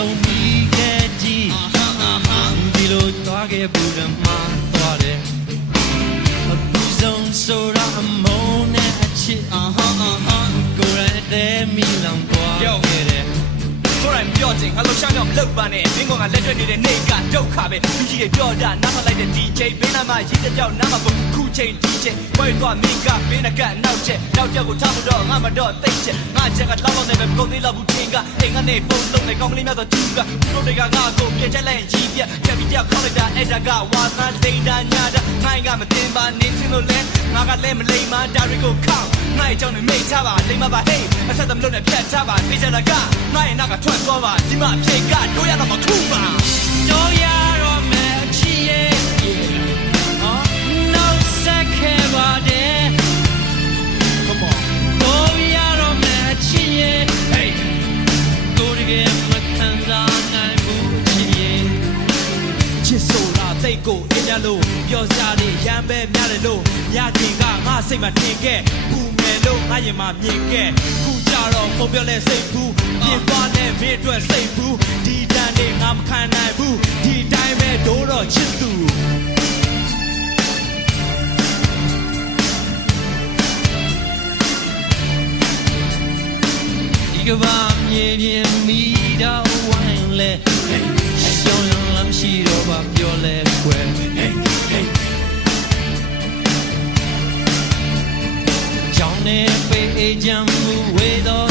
ဆုံးမိခဲ့ကြီးဒီလိုသွားခဲ့ဘူးဓမ္မသွားတယ်အခုဆုံးဆိုတာအမုန်းနဲ့အချစ်ကိုယ်ရတဲ့မိလောင်သွားခဲ့တယ်ကိုယ်တိုင်ပြောချင်ငါလှရှောင်းကြောင့်မလုပ်ပါနဲ့မင်းကငါလက်တွေ့နေတဲ့နေကဒုက္ခပဲလူကြီးတွေပြောတာနားမလိုက်တဲ့ DJ ဘင်းနာမှာရည်တဲ့ကြောက်နားမှာပုံခုချိန် DJ ဝိုင်းသွားမင်းကဘင်းနကနောက်ချက်နောက်ချက်ကိုထားမတော့ငါမတော့သိချက်ငါချက်ကလောက်တော့နေပဲကုန်သေးလောက်ဘူးချင်းကအိမ်ကနေပုံလုံးနေကောင်းကလေးများတော့သူကတို့တွေကငါကိုပြချက်လိုက်ရည်ပြချက်ပြီးကြောက်ခေါက်လိုက်တာအဲ့ဒါကဝါသန်းလိန်တာညာတာငါကမတင်ပါနေစင်းလို့လဲငါကလည်းမလိမ်မာဒါတွေကိုခောက်ငါ့အကြောင်းနဲ့မိတ်ထားပါလိမ်မပါဟေးအဆက်သမလို့နဲ့ဖြတ်ထားပါပြချက်တာကငါ့ရဲ့နောက်ကထွက်သွားပါဒီမှာအဖြစ်ကတို့ရတော့မခုပါတို့ရတော့မယ်အချစ်ရဲ့နောက်ဆက်ခဲ့ပါတယ် Come on တို့ရတော့မယ်အချစ်ရဲ့ Hey တို့တကယ်မခံစားနိုင်ဘူးအချစ်ရဲ့ချစ်ဆိုတာတိတ်ကိုအင်းရလို့ပြောစားတယ်ရမ်းပဲများတယ်လို့ညခင်ကငါစိတ်မှာထင်ခဲ့ဘူးမယ်လို့ငါရင်မှာမြင်ခဲ့ခုကြတော့ပုံပြောလဲစိတ်ဘူးပြင်သွားလဲမင်းအတွက်စိတ်ဘူးဒီတန်နေငါမခံနိုင်ဘူးဒီတိုင်းပဲဒိုးတော့ချစ်သူဒီကဘာမြေပြင်မိတော့ဝိုင်းလဲရှောင်းရလမ်းရှိတော့ဘာပြောလဲကွယ်ကြောင်းနေပေးချမ်းမှုဝေတော့